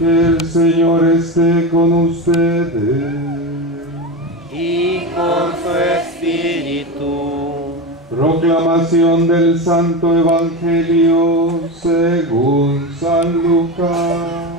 El Señor esté con ustedes. Y con su espíritu. Proclamación del Santo Evangelio según San Lucas.